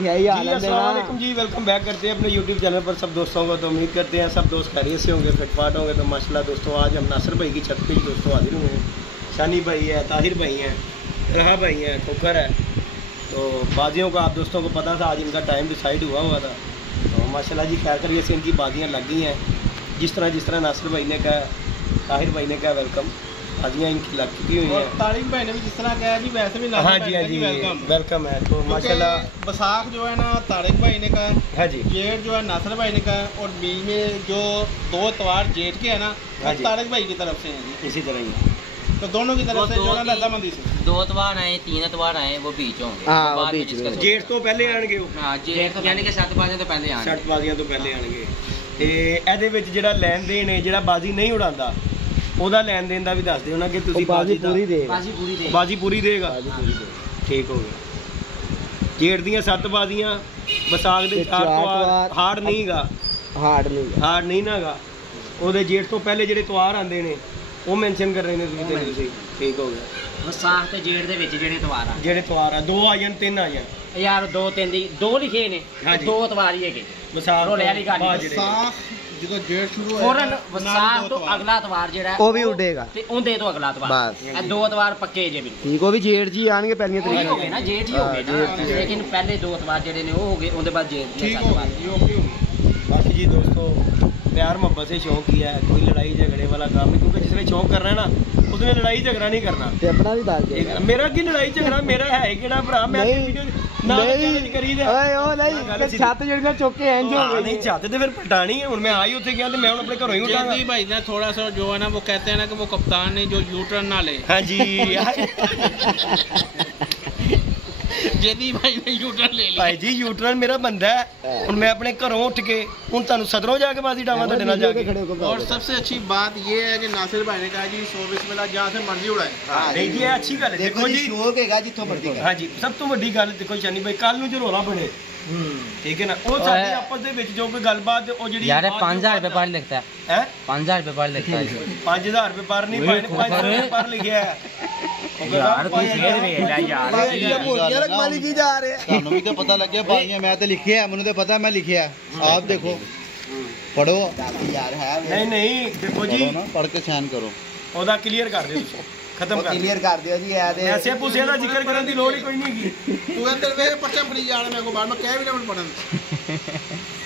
यही हाल है। अस्सलाम वालेकुम जी, वेलकम बैक करते हैं अपने यूट्यूब चैनल पर सब दोस्तों को। तो उम्मीद करते हैं सब दोस्त खैरियत से होंगे, फिटफाट होंगे। तो माशाल्लाह दोस्तों, आज हम नासिर भाई की छत पे ही दोस्तों हाजिर हुए हैं। शानी भाई है, ताहिर भाई हैं, रहा भाई हैं, खोखर है। तो बाजियों का आप दोस्तों को पता था, आज इनका टाइम डिसाइड हुआ था। तो माशाल्लाह जी खैर करिए से इनकी बाजियाँ लग गई हैं। जिस तरह नासिर भाई ने कहा, ताहिर भाई ने कहा वेलकम, बाजियाँ इनकी लग चुकी हुई हैं। तारिक भाई ने भी जिस तरह कहा जी वैसे भी हाँ जी, हाँ जी, वेलकम है। तो माशाल्लाह बसाख जो है ना तारिक भाई ने कहा, हाँ जी, जेठ जो है नासिर भाई ने कहा, और बीच में जो 2 इतवार जेठ के है ना वो तारिक भाई की तरफ से हैं जी। इसी तरह ही तो दोनों की तरफ से जो है रजामंदी से 2 इतवार आए, 3 इतवार आए, वो बीच होंगे। हाँ, वो बीच में। जेठ तो पहले आएंगे। हाँ, जेठ यानी कि 7 बाजियां तो पहले आने। 60 ਬਾਜ਼ੀਆਂ ਤੋਂ ਪਹਿਲੇ ਆਣਗੇ। ਤੇ ਇਹਦੇ ਵਿੱਚ ਜਿਹੜਾ ਲੈਣ ਦੇਣ ਹੈ, ਜਿਹੜਾ ਬਾਜ਼ੀ ਨਹੀਂ ਉਡਾਉਂਦਾ ਉਹਦਾ ਲੈਣ ਦੇਣ ਦਾ ਵੀ ਦੱਸ ਦਿਓ ਨਾ ਕਿ ਤੁਸੀਂ बाजी पूरी दे ਬਾਜ਼ੀ ਪੂਰੀ ਦੇਗਾ। ਠੀਕ ਹੋ ਗਿਆ। ਜੇਠ ਦੀਆਂ 7 ਬਾਜ਼ੀਆਂ, ਵਿਸਾਖ ਦੇ 4 ਤਵਾਰ, ਹਾਰਡ ਨਹੀਂਗਾ, हार्ड नहीं ਨਾਗਾ। ਉਹਦੇ ਜੇਠ ਤੋਂ ਪਹਿਲੇ ਜਿਹੜੇ ਤਵਾਰ ਆਉਂਦੇ ਨੇ ਉਹ ਮੈਂਸ਼ਨ ਕਰ ਰਹੇ ਨੇ ਤੁਸੀਂ। ਠੀਕ ਹੋ ਗਿਆ। ਵਿਸਾਖ ਤੇ ਜੇਠ ਦੇ ਵਿੱਚ ਜਿਹੜੇ ਇਤਵਾਰ ਆ, ਜਿਹੜੇ ਤਵਾਰ ਆ 2 ਆ ਜਾਣ 3 ਆ ਜਾਣ ਯਾਰ 2 3 ਦੀ 2 ਲਿਖੇ ਨੇ, 2 ਇਤਵਾਰ ਹੀ ਹੈਗੇ। ਵਿਸਾਖ ਰੋਲੇ ਵਾਲੀ ਗੱਲ ਨਹੀਂ। ਵਿਸਾਖ ਜਦੋਂ ਜੇਠ ਸ਼ੁਰੂ ਹੋਇਆ ਫੌਰਨ ਵਿਸਾਖ ਤੋਂ ਅਗਲਾ ਇਤਵਾਰ ਜਿਹੜਾ वो भी उड़ेगा ਤੇ ਉਹਦੇ ਤੋਂ ਅਗਲਾ ਇਤਵਾਰ। बस ਇਹ 2 ਇਤਵਾਰ ਪੱਕੇ ਜੇ ਵੀ ठीक वो भी जेठ जी आएंगे पहली ਉਹੀ ਹੋ तरीक ਗਏ ਨਾ, ਜੇਠ ਹੀ ਹੋ ਗਏ ਨਾ। ਲੇਕਿन ਪਹਿਲੇ 2 ਇਤਵਾਰ ਜਿਹੜੇ ਨੇ ਉਹ ਹੋ ਗਏ, ਉਹਦੇ ਬਾਅਦ ਜੇਠ ਦੀਆਂ 7 ਬਾਜ਼ੀਆਂ। बाकी जी दोस्तों, प्यार मोहब्बत से शौक किया है, कोई लड़ाई झगड़े वाला काम नहीं। क्योंकि जिसने शौक करना है ना, उसने लड़ाई झगड़ा नहीं करना। ते अपना भी दाल दे मेरा की लड़ाई झगड़ा, मेरा है किहड़ा भरा। मैं नहीं करी दे ओए ओ नहीं छत जड़ना चौके इंज हो गई नहीं चाहते थे फिर पटानी है। हुन मैं आई उत्थे गया ते मैं हुन अपने घरों ही उठांगा। जी भाई ने थोड़ा सा जो है ना वो कहते हैं ना कि वो कप्तान ने जो यू टर्न ना ले। हां जी जेदी भाई ने यू टर्न ले लिया। भाई जी यू टर्न मेरा बंदा है। हुन मैं अपने घरों उठ के हुन तानू सदरों जाके बाजी डावां तुहाडे नाल जाके। और सबसे अच्छी बात ये है कि नासिर भाई ने कहा जी 100 बिस्मिल्लाह जहां से मर्जी उड़ाए। नहीं जी, अच्छी गल है। देखो जी शौक हैगा जिथों मर्जी हाँ जी, सब तो वड्डी गल देखो शानी भाई, कल नूं जो रौला बने ठीक है ना, ਉਹ ਸਾਡੇ ਆਪਸ ਦੇ ਵਿੱਚ ਜੋ ਕੋਈ ਗੱਲਬਾਤ ਉਹ ਜਿਹੜੀ ਯਾਰ 5000 ਰੁਪਏ ਪਰ ਲਿਖਤਾ ਹੈ 5000 ਰੁਪਏ ਪਰ ਲਿਖਤਾ ਹੈ 5000 ਰੁਪਏ ਪਰ ਨਹੀਂ ਭਾਈ ਨੇ 500 ਰੁਪਏ ਪਰ ਲਿਖਿਆ ਹੈ। ਯਾਰ ਕੋਈ ਫੇਰ ਵੇਖ ਲੈ ਯਾਰ। ਭੋਲੀਆਂ ਰਕਮਾਲੀ ਕੀ ਜਾ ਰਹੇ ਤੁਹਾਨੂੰ ਵੀ ਤਾਂ ਪਤਾ ਲੱਗਿਆ ਬਾਜ਼ੀਆਂ, ਮੈਂ ਤਾਂ ਲਿਖਿਆ, ਮੈਨੂੰ ਤਾਂ ਪਤਾ ਮੈਂ ਲਿਖਿਆ। ਆਪ ਦੇਖੋ, ਪੜੋ यार है ਨਹੀਂ ਨਹੀਂ ਦੇਖੋ ਜੀ, ਪੜ ਕੇ ਸਾਈਨ ਕਰੋ। ਉਹਦਾ ਕਲੀਅਰ ਕਰ ਦਿਓ ਤੁਸੀਂ, ਖਤਮ ਕਰ क्लियर कर दियो जी ऐ दे ਐਸੇ ਪੁੱਛੇ ਦਾ ਜ਼ਿਕਰ ਕਰਨ ਦੀ ਲੋੜ ਹੀ ਕੋਈ ਨਹੀਂ ਹੈਗੀ। तू अंदर मेरे पर्चा फड़ी जा रहा, मेरे को बाद में कह भी ना पढ़न।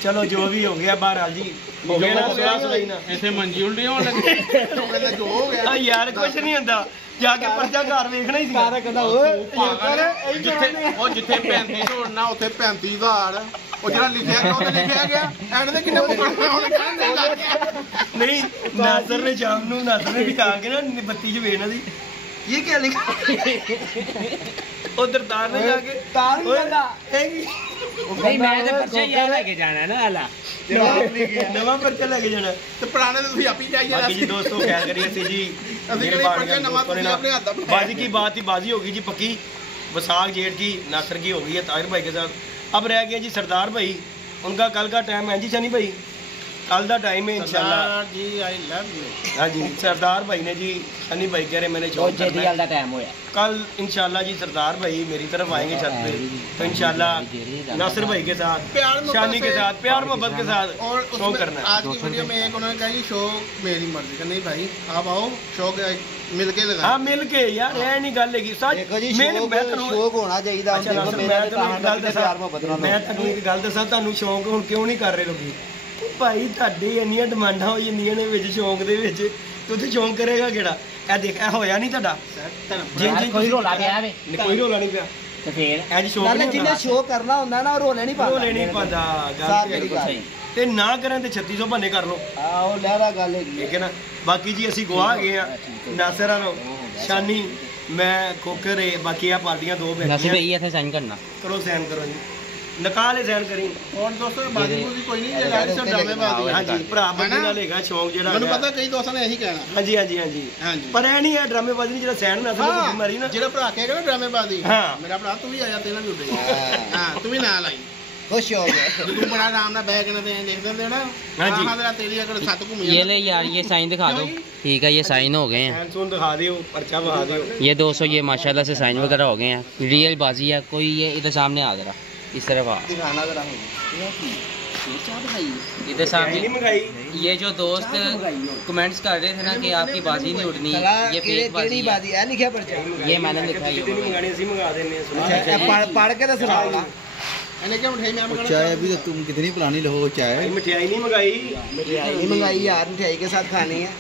ਚਲੋ ਜੋ ਵੀ ਹੋ ਗਿਆ ਬਹਰਾਲ ਜੀ, ਹੋ ਗਿਆ ਨਾ ਸਲਾਸ ਲਈ ਨਾ। ऐसे मंजी उल्टी होने लगे तो कहता जो हो गया ਆ ਯਾਰ ਕੁਝ ਨਹੀਂ ਹੁੰਦਾ, ਜਾ ਕੇ ਪਰਚਾ ਘਰ ਵੇਖਣਾ ਹੀ ਸੀ। सारा कहता ओए जिथे 35 उड़ना उथे 35,000 ਉਹ ਜਿਹੜਾ ਲਿਖਿਆ ਗਿਆ ਉਹ ਲਿਖਿਆ ਗਿਆ ਐਂਡ ਦੇ ਕਿੰਨੇ ਮੁਕਰਨਾ ਹੁਣ ਕਹਿੰਦੇ ਲੱਗ ਗਿਆ। ਨਹੀਂ ਨਾਸਰ ਨੇ ਸ਼ਾਮ ਨੂੰ ਨਾਸਰ ਨੇ ਵੀ ਆ ਕੇ ਨਾ ਬੱਤੀ 'ਚ ਵੇਖਣਾ ਸੀ, ਇਹ ਕੀ ਲਿਖਿਆ ਉਧਰ ਤਾਰ ਨੇ ਜਾ ਕੇ तार नहीं लगा ਨਹੀਂ ਮੈਂ ਤੇ ਪਰਚਾ ਯਾਰ ਲੈ ਕੇ ਜਾਣਾ ਨਾ ਹਲਾ ਨਵਾਂ ਪਰਚਾ ਲੈ ਕੇ ਜਾਣਾ। ਤੇ ਪੁਰਾਣੇ ਤੇ ਤੁਸੀਂ ਆਪੀ ਜਾਈ बाकी जी दोस्तों ख्याल करिए सी जी, बाजी की बात ही बाजी होगी जी पक्की। वसाख जेठ की नासर की हो गई है ताहिर भाई के साथ। अब रह गया जी सरदार भाई, उनका कल का टाइम है जी शनी भाई, कल का टाइम है इंशाल्लाह जी। I love you. हाँ जी सरदार भाई ने जी, शनी भाई कह रहे मैंने शौक करना है। ਦਾ ਟਾਈਮ ਹੋਇਆ कल इंशाल्लाह जी सरदार भाई मेरी तरफ आएंगे छत पे, तो इंशाल्लाह नासिर भाई के साथ, शानी के साथ, प्यार मोहब्बत के साथ और शो करना है। आज की वीडियो में एक उन्होंने कहा कि शो मेरी मर्जी का नहीं भाई, आप आओ शो मिल के लगा। हाँ मिल के यार, ये नहीं गल है सच। देखो जी मैंने शौक होना चाहिए अच्छा नासिर, मैं ਤੁਹਾਨੂੰ ਇੱਕ ਗੱਲ ਦੱਸਾਂ, ਤੁਹਾਨੂੰ ਸ਼ੌਂਕ ਹੁਣ ਕਿਉਂ ਨਹੀਂ ਕਰ ਰਹੇ ਲੋਕੀ? ਭਾਈ ਤੁਹਾਡੇ ਇੰਨੀਆਂ ਡਿਮਾਂਡਾਂ ਹੋ ਜਾਂਦੀਆਂ ਨੇ ਵਿੱਚ ਸ਼ੌਂਕ ਦੇ ਵਿੱਚ, ਤੇ ਉੱਥੇ ਸ਼ੌਂਕ ਕਰੇਗਾ ਕਿਹੜਾ? ਇਹ ਦੇਖ, ਇਹ ਹੋਇਆ ਨਹੀਂ ਤੁਹਾਡਾ ਯਾਰ ਕੋਈ ਰੋਲਾ ਪਿਆ ਵੇ, ਕੋਈ ਰੋਲਾ ਨਹੀਂ ਪਿਆ ਤੇ ਫੇਰ ਇਹ ਜੀ ਸ਼ੌਂਕ नाले ਨਹੀਂ जिन्हें शो करना होंदा ना रोले नहीं पाता ਰੋਲੇ ਨਹੀਂ ਪਾਉਂਦਾ। सारी ਗੱਲ गल ਤੇ ਨਾ ਕਰਨ ਤੇ 3600 ਬੰਨੇ ਕਰ ਲਓ, आओ लहरा गल है ਠੀਕ ਹੈ ਨਾ। ਬਾਕੀ ਜੀ ਅਸੀਂ ਗਵਾਹ ਗਏ ਆ, ਨਾਸਰ ਨੂੰ, ਸ਼ਾਨੀ, ਮੈਂ, ਖੋਖਰ, ਬਾਕੀ ਆ ਪਾਰਟੀਆਂ 2 ਨਸੀ ਬੈਠੀਆਂ। ਭਈ ਇੱਥੇ ਸਾਈਨ ਕਰਨਾ ਕਰੋ ਸਾਈਨ ਕਰੋ ਜੀ, ਨਕਾਲੇ ਸਾਈਨ ਕਰੀ। और दोस्तों बाजी बूजी कोई नहीं, ये लाइट सब ड्रामे बाजी। हाँ जी ਭਰਾ ਬੰਦੇ ਨਾਲ ਹੈਗਾ ਸ਼ੌਂਕ ਜਿਹੜਾ ਮੈਨੂੰ ਹੈਗਾ। ਪਤਾ ਕਈ ਦੋਸਤਾਂ ਨੇ ਇਹੀ ਕਹਿਣਾ। ਹਾਂਜੀ ਹਾਂਜੀ ਹਾਂਜੀ ਹਾਂਜੀ ਪਰ ਇਹ ਨਹੀਂ ਹੈ ਡਰਾਮੇਬਾਜ਼ੀ ਨਹੀਂ, ਜਿਹੜਾ ਸੈਨ ਨਾ ਸਮਝ ਮਾਰੀ ਨਾ, ਜਿਹੜਾ ਭਰਾ ਕਹੇਗਾ ਨਾ ਡਰਾਮੇ ਬਾਜੀ, ਹਾਂ। ਮੇਰਾ ਭਰਾ ਤੂੰ ਵੀ ਆ ਜਾ, ਤੇਰਾ ਵੀ ਉੱਡੇ ਹਾਂ ਤੂੰ ਵੀ ਨਾਲ ਆਈ। खुश हो गए ਜੇ ਤੂੰ ਬੜਾ ਆਰਾਮ ਨਾਲ ਬਹਿ ਕੇ ਨਾ ਤੇ ਦੇਖ ਦਿੰਦੇ ਨਾ। ਹਾਂਜੀ। ਹਾਂ ਤੇਰਾ ਤੇਰੀ ਅਗਰ 7 ਘੁੰਮ ये ले यार, ये साइन दिखा दो। ठीक है, ये साइन हो गए हैं। सैन सून दिखा दियो, पर्चा बहा दियो। ये 200 ये माशाल्लाह से साइन वगैरह हो गए हैं। रियल बाजी है, कोई ये इधर सामने आ जरा। इस तरफ आ दिखाना जरा इधर सामने नहीं मंगाई ये जो दोस्त कमेंट्स कर रहे थे ना कि आपकी बाजी नहीं उड़नी, ये फेक बाजी है। बाजी है लिखा पर्चा ये मैंने लिखा है। नहीं मंगानी ਅਸੀਂ ਮੰਗਾ ਦਿੰਨੇ ਆ अच्छा ये पढ़ के तो सुनाओ ना ਇਹਨੇ ਕਿਹਾ ਮਠਾਈ ਮੈਂ ਮੰਗਾਣਾ चाय अभी तो तुम कितनी पुरानी लो चाय ਭਾਈ ਮਠਿਆਈ ਨਹੀਂ ਮੰਗਾਈ मिठाई नहीं मंगाई यार मिठाई के साथ खानी है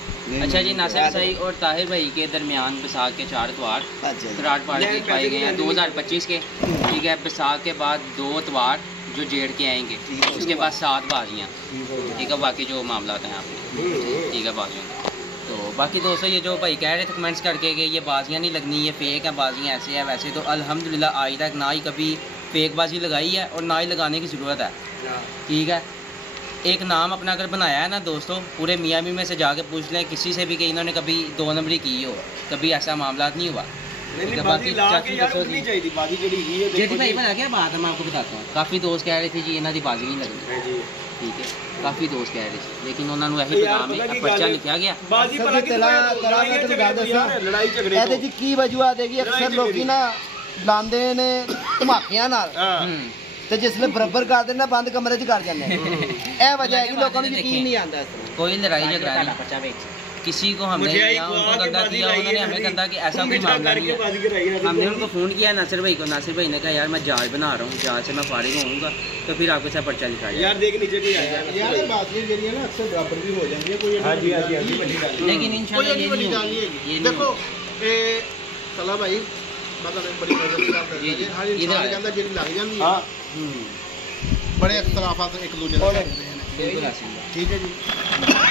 अच्छा जी, नासिर सही और ताहिर भाई के दरमियान बैसाख के 4 इतवार अच्छा कराट पार्टी पाए गए हैं 2025 के, ठीक है। बैसाख के बाद 2 इतवार जो जेड़ के आएंगे, उसके बाद 7 बाजियाँ, ठीक है। बाकी जो मामला हैं आपके, ठीक है, बाजियों के। तो बाकी दोस्तों ये जो भाई कह रहे थे कमेंट्स करके कि ये बाजियाँ नहीं लगनी, ये फेक है बाजियाँ, ऐसे है वैसे, तो अल्हम्दुलिल्लाह आज तक ना ही कभी फेक बाजी लगाई है और ना ही लगाने की ज़रूरत है, ठीक है। एक नाम अपना अगर बनाया है ना दोस्तों, पूरे मियामी में से जाके पूछ लें किसी से भी कि इन्होंने कभी 2 नंबरी की हो, कभी ऐसा मामला नहीं हुआ। ਨਹੀਂ ਬਾਜੀ ਲਾ ਕੇ ਯਾਰ ਉਤਨੀ ਚਾਹੀਦੀ ਬਾਜੀ ਜਿਹੜੀ ਹੈਗੀ ਹੈ जेठी भाई बता क्या बात है, मैं आपको बताता हूँ। काफ़ी दोस्त कह रहे थे जी इन्हों की बाजी नहीं लगनी, ਜੀ ठीक है। काफ़ी दोस्त कह रहे थे, लेकिन उन्होंने यही पैगाम है, पर्चा लिखा गया। ਬਾਜੀ ਸਰ ਪਤਾ ਜੀ ਕੀ ਤਲਾ ਮੈਂ ਤੁਹਾਨੂੰ ਗੱਲ ਦੱਸਾਂ ਲੜਾਈ ਝਗੜੇ ਇਹਦੇ ਚ ਕੀ ਵਜੂਆ ਦੇਗੀ ਅਕਸਰ ਲੋਕੀ ਨਾ ਲਾਉਂਦੇ ਨੇ ਧਮਾਕਿਆਂ ਨਾਲ ਹਾਂ ਤੇ ਜਿਸਲੇ ਬਰਾਬਰ ਕਰਦੇ ਨੇ ਬੰਦ ਕਮਰੇ 'ਚ ਕਰ ਜਾਂਦੇ ਨੇ ਇਹ ਵਜ੍ਹਾ ਹੈ ਕਿ ਲੋਕਾਂ ਨੂੰ ਯਕੀਨ नहीं आता इस तरह कोई लड़ाई झगड़ा नहीं, किसी को हमने मठियाई या उनको खुआ के गंदा बाजी किया, लाई उन्होंने है, हमें गंदा कि ऐसा मिठा कोई मामला नहीं करके है। बाजी कराई है। हमने उनको फ़ोन किया नासिर भाई को, नासिर भाई ने कहा यार मैं जहाज बना रहा हूँ, जहाज से मैं फारिग होऊंगा तो फिर आपके साथ पर्चा लिखा जाए। यार देख नीचे कोई आया ਯਾਰ ਇਹ ਬਾਤੀਆਂ ਜਿਹੜੀਆਂ ਨਾ ਅਕਸਰ ਬਰਾਬਰ ਵੀ ਹੋ ਜਾਂਦੀਆਂ, ਕੋਈ हाँ जी हाँ जी हाँ जी बड़ी गल है। लेकिन ਕੋਈ इंशाल्लाह ਐਡੀ ये ਵੱਡੀ नहीं ਗੱਲ ਨਹੀਂ होगी, ये ਹੈਗੀ। नहीं ਦੇਖੋ होगी। ਇਹ ਚਲਾ ਭਾਈ ਮੈਂ ਤਾਂ ਬੜੀ ਮਜ਼ੇ ਦੀ ਗੱਲ ਕਰਦਾ ਜੀ, ਹਰ ਇਨਸਾਨ ਕਹਿੰਦਾ ਜਿਹੜੀ ਲੱਗ ਜਾਂਦੀ ਹੈ हाँ ਬੜੇ ਇਖਤਲਾਫਾਤ ਇੱਕ ਦੂਜੇ ਨਾਲ ਕਰਦੇ ਨੇ, बिल्कुल ऐसे ही। ਠੀਕ ਹੈ ਜੀ।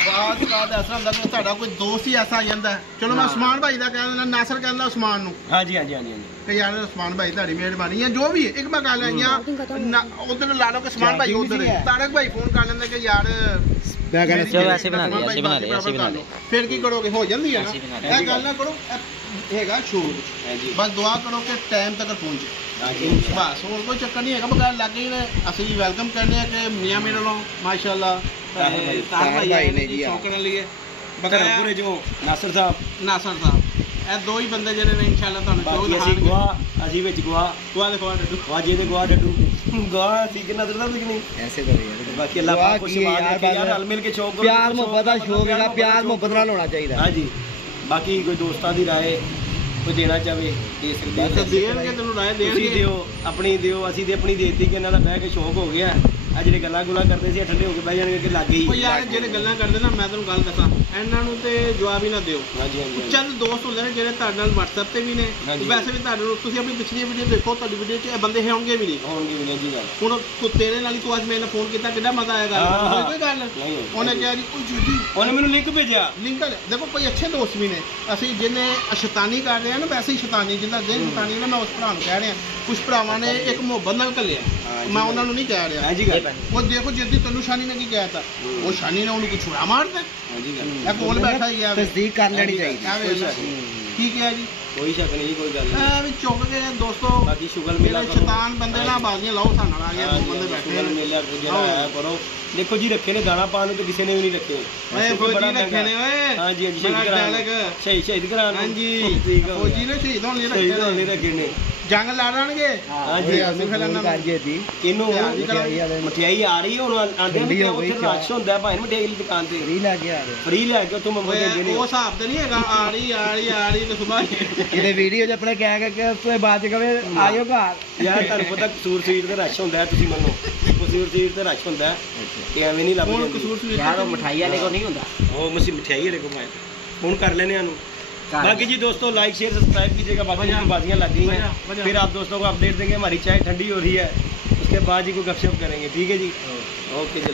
ਬਾਅਦ ਬਾਅਦ ਐਸਾ ਹੁੰਦਾ ਕਿ ਤੁਹਾਡਾ ਕੋਈ ਦੋਸਤ ਹੀ ਐਸਾ ਆ ਜਾਂਦਾ ਹੈ। ਚਲੋ ਮੈਂ ਉਸਮਾਨ ਭਾਈ ਦਾ ਕਹਿ ਦਿੰਦਾ, ਨਾਸਰ ਕਹਿੰਦਾ ਉਸਮਾਨ ਨੂੰ हाँ जी हाँ जी हाँ ਜੀ ਕਿ ਯਾਰ ਉਸਮਾਨ ਭਾਈ ਤੁਹਾਡੀ ਮਿਹਰਬਾਨੀ ਹੈ, ਜੋ ਵੀ ਹੈ। ਇੱਕ ਮੈਂ ਗੱਲ ਹੈ ਜਾਂ ਉਧਰ ਲਾ ਲਓ ਕਿ ਉਸਮਾਨ ਭਾਈ ਉਧਰ ਹੈ, ਤਾਰਕ ਭਾਈ ਫੋਨ ਕਰ ਲੈਂਦੇ ਕਿ ਯਾਰ मैं कहना चलो ऐसे बना लिया, ऐसे बना लिया, ऐसे बना लिया। ਫਿਰ ਕੀ ਕਰੋਗੇ, ਹੋ ਜਾਂਦੀ ਹੈ ऐसे बना ਨਾ। लिया। ਇਹ ਗੱਲ ਨਾ ਕਰੋ, ਇਹ ਹੈਗਾ ਸ਼ੋਰ। हाँ जी ਬਸ ਦੁਆ ਕਰੋ ਕਿ ਟਾਈਮ ਤੱਕ ਪਹੁੰਚੇ, हाँ जी ਬਸ ਹੋਰ ਕੋਈ ਚੱਕਰ ਨਹੀਂ ਹੈਗਾ। ਬਗੈਰ ਲੱਗ ਹੀ ਨੇ ਅਸੀਂ ਵੈਲਕਮ ਕਰਨੇ ਆ ਕਿ ਮੀਆਂ ਮੇਰੇ ਵੱਲੋਂ ਮਾਸ਼ਾਅੱਲਾ ਤਾਹਿਰ ਭਾਈ ਨੇ ਜੀ, ਸ਼ੌਕ ਕਰਨ ਲਈ ਧਰਮਪੁਰੇ ਜੋ ਨਾਸਰ ਸਾਹਿਬ ਨਾਸਰ ਸਾਹਿਬ, ਇਹ ਦੋ ਹੀ ਬੰਦੇ ਜਿਹੜੇ ਨੇ ਇਨਸ਼ਾਅੱਲਾ ਤੁਹਾਨੂੰ ਸ਼ੌਕ ਬਾਕੀ ਅਸੀਂ ਦਿਖਾਣਗੇ। ਗਵਾ ਅਸੀਂ ਵਿੱਚ ਗਵਾ ਦੁਆ ਦੇਖੋ ਡੱਡੂ ਵਾਜੇ ਦੇ ਗਵਾ ਡੱਡੂ ਗਵਾ ਅਸੀਂ ਕਿੰਨਾ ਦਰਦਾ ਸੀ ਕਿ ਨਹੀਂ ऐसे करो यार ਬਾਕੀ ਅੱਲਾਹ ਦੁਆ ਪਾਕ ਕੁਛ ਕੀ ਹੈ ਬਾਤ ਯਾਰ, ਰੱਖੇ ਯਾਰ ਰਲ ਮਿਲ ਕੇ ਸ਼ੌਕ ਕਰੋ ਪਿਆਰ ਮੁਹੱਬਤ ਦਾ ਸ਼ੌਕ ਹੈਗਾ, ਪਿਆਰ ਮੁਹੱਬਤ ਨਾਲ ਹੋਣਾ ਚਾਹੀਦਾ हाँ जी बाकी कोई दोस्तों की राय कोई देना चाहे दे सकते ਬਸ हो ਦੇਣਗੇ ਤੈਨੂੰ ਰਾਏ ਤੁਸੀਂ ਦੇਣਗੇ। ਦਿਓ ਆਪਣੀ ਦਿਓ ਅਸੀਂ ਤੇ ਆਪਣੀ ਦੇਤੀ ਕਿ ਇਹਨਾਂ ਦਾ ਬਹਿ ਕੇ ਸ਼ੌਕ ਹੋ ਗਿਆ ਆ ਜਿਹੜੇ ਗੱਲਾਂ ਗੁਲਾਂ ਕਰਦੇ ਸੀ ਠੰਡੇ ਹੋ ਕੇ ਬਹਿ ਜਾਣਗੇ ਕਿ ਲੱਗ ਗਈ ਉਹ ਯਾਰ ਜਿਹੜੇ ਗੱਲਾਂ ਕਰਦੇ ਨਾ, ਮੈਂ ਤੈਨੂੰ ਗੱਲ ਦੱਸਾਂ, ਇਹਨਾਂ ਨੂੰ ਤੇ ਜਵਾਬ ਹੀ ਨਾ ਦਿਓ। ਹਾਂਜੀ ਹਾਂਜੀ ਚੰਦ ਦੋਸਤ ਹੁੰਦੇ ਨੇ ਜਿਹੜੇ ਤੁਹਾਡੇ ਨਾਲ WhatsApp ਤੇ ਵੀ ਨੇ, ਹਾਂਜੀ। ਵੈਸੇ ਵੀ ਤੁਹਾਡੇ ਨੂੰ ਤੁਸੀਂ ਆਪਣੀ ਪਿਛਲੀ ਵੀਡੀਓ ਦੇਖੋ, ਤੁਹਾਡੀ ਵੀਡੀਓ 'ਚ ਇਹ ਬੰਦੇ ਹੋਣਗੇ ਵੀ ਨਹੀਂ। ਹੋਣਗੇ ਵੀ ਨਹੀਂ ਜੀ ਗੱਲ ਹੁਣ ਤੂੰ ਤੇਰੇ ਨਾਲ ਹੀ ਤੂੰ ਅੱਜ ਮੈਨੂੰ ਫੋਨ ਕੀਤਾ, ਕਿੰਨਾ ਮਜ਼ਾ ਆਇਆ ਗੱਲ ਕਰਨ ਨੂੰ, ਕੋਈ ਗੱਲ ਨਹੀਂ ਹੋਈ। ਉਹਨੇ ਕਿਹਾ ਜੀ ਉਹ ਜੂਦੀ ਉਹਨੇ ਮੈਨੂੰ ਲਿੰਕ ਭੇਜਿਆ ਲਿੰਕ ਦੇਖੋ, ਕੋਈ ਅੱਛੇ ਦੋਸਤ ਵੀ ਨੇ। ਅਸੀਂ ਜਿਹਨੇ ਸ਼ੈਤਾਨੀ ਕਰ ਰਹੇ ਆ ਨਾ, ਵੈਸੇ ਹੀ ਸ਼ੈਤਾਨੀ ਜਿੰਦਾ ਦਿਨ ਸ਼ੈਤਾਨੀ ਨਾ, ਮੈਂ ਉਸ ਭਰਾ ਨੂੰ ਕਹਿ ਰਿਹਾ। ਕੁਝ ਭਰਾਵਾਂ ਨੇ ਇੱਕ ਮੁਹੱਬਤ ਨਾਲ ਘੱਲਿਆ, ਮੈਂ ਉਹਨਾਂ ਨੂੰ ਨਹੀਂ ਕਹਿ ਰਿਹਾ। ਹਾਂ ਜੀ ਗੱਲ ਉਹ ਦੇਖੋ ਜਿੱਦੀ ਤੈਨੂੰ ਸ਼ਾਨੀ ਨੇ ਕੀ ਕਹਿਤਾ, ਉਹ ਸ਼ਾਨੀ ਨੇ ਉਹਨੂੰ ਕੁਛ ਛੁਰਾ ਮਾਰਦਾ। ਹਾਂ ਜੀ ਗੱਲ ਇਹ ਕੋਲ ਬੈਠਾ ਹੀ ਆ, ਤਸਦੀਕ ਕਰ ਲੈਣੀ ਚਾਹੀਦੀ ਆ ਵੇਖ ਲੈ। ਠੀਕ ਹੈ ਜੀ, ਕੋਈ ਸ਼ੱਕ ਨਹੀਂ ਜੀ ਕੋਈ ਗੱਲ ਨਹੀਂ ਐ ਵੀ ਚੁੱਕ ਕੇ ਦੋਸਤੋ ਬਾਕੀ ਸ਼ੁਗਲ ਮੇਲਾ ਜਿਹੜੇ ਸ਼ੈਤਾਨ ਬੰਦੇ ਨਾਲ ਬਾਜ਼ੀਆਂ ਲਾਓ, ਸਾਡੇ ਨਾਲ ਆ ਗਿਆ, ਦੋ ਬੰਦੇ ਬੈਠੇ ਸ਼ੁਗਲ ਨੇ। ਮੇਲਾ ਜਿਹੜਾ ਆਇਆ ਕਰੋ ਦੇਖੋ ਜੀ ਰੱਖੇ ਨੇ ਦਾਣਾ ਪਾਣ ਨੂੰ ਤੇ ਕਿਸੇ ਨੇ ਵੀ ਨਹੀਂ ਰੱਖੇ ਓਏ ਫੌਜੀ ਰੱਖੇ ਨੇ ਓਏ। ਹਾਂਜੀ ਹਾਂਜੀ ਬੜਾ ਸ਼ਹੀਦ ਕਰਾਂ ਡਾਇਲੌਗ। ਸ਼ਹੀਦ ਕਰਾਂ ਹਾਂਜੀ ਠੀਕ ਹੋ ਫੌਜੀ ਨੇ ਸ਼ਹੀਦ ਹੋਣ ਲਈ ਸ਼ਹੀਦ ਰੱਖੇ ਹੋਣੇ ਨੇ, ਰੱਖੇ ਨੇ ਜੰਗ ਲੜਨਗੇ। ਹਾਂਜੀ ਅਸੀਂ ਫਿਰ ਇਹਨਾਂ ਨੂੰ ਕਿਨੂੰ ਤਿਆਰੀ ਕਰਾਂਗੇ। ਮਠਿਆਈ ਆ ਰਹੀ ਹੈ ਹੁਣ ਆਂਦੇ ਨੇ ਉੱਥੇ ਰਸ਼ ਹੁੰਦਾ ਭਾਈ ਮਠਿਆਈ ਦੀ ਦੁਕਾਨ ਤੇ ਫਰੀ ਲੈ ਕੇ ਆ ਰਹੇ ਫ੍ਰੀ ਲੈ ਕੇ ਉੱਥੋਂ ਮੰਗੋ ਦਿੰਦੇ ਨੇ ਉਹ ਹਿਸਾਬ ਤੇ ਨਹੀਂ ਹੈਗਾ, ਆ ਰਹੀ ਤੇ ਸੁਬਾਹ ਇਹਦੇ ਵੀਡੀਓ 'ਚ ਆਪਣੇ ਕਹਿ ਕੇ ਉਸ ਤੋਂ ਬਾਅਦ 'ਚ ਕਹੇ ਆਇਓ ਘਰ ਯਾਰ ਤੁਹਾਨੂੰ ਪਤਾ ਕਸੂਰ ਸਵੀਟ ਤੇ ਰਸ਼ ਹੁੰਦਾ ਤੁਸੀਂ ਮੰਨੋ ਕਸੂਰ ਸਵੀਟ ਤੇ ਰਸ਼ ਹੁੰਦਾ ਇਹ ਐਵੇਂ ਨਹੀਂ ਲੱਭ ਹੁਣ ਜਾਂਦੀ ਕਸੂਰ ਸੀ यार वो मिठाई वाले को नहीं होता। ਉਹ ਮਸੀਂ ਮਠਿਆਈ ਵਾਲੇ ਕੋਲ फोन कर लेने आनू बाकी जी दोस्तों लाइक शेयर सब्सक्राइब कीजिएगा। बाकी बाजियाँ लग गई हैं, फिर आप दोस्तों को अपडेट देंगे। हमारी चाय ठंडी हो रही है, उसके बाद ही कोई गपशप करेंगे। ठीक है जी, ओके जी।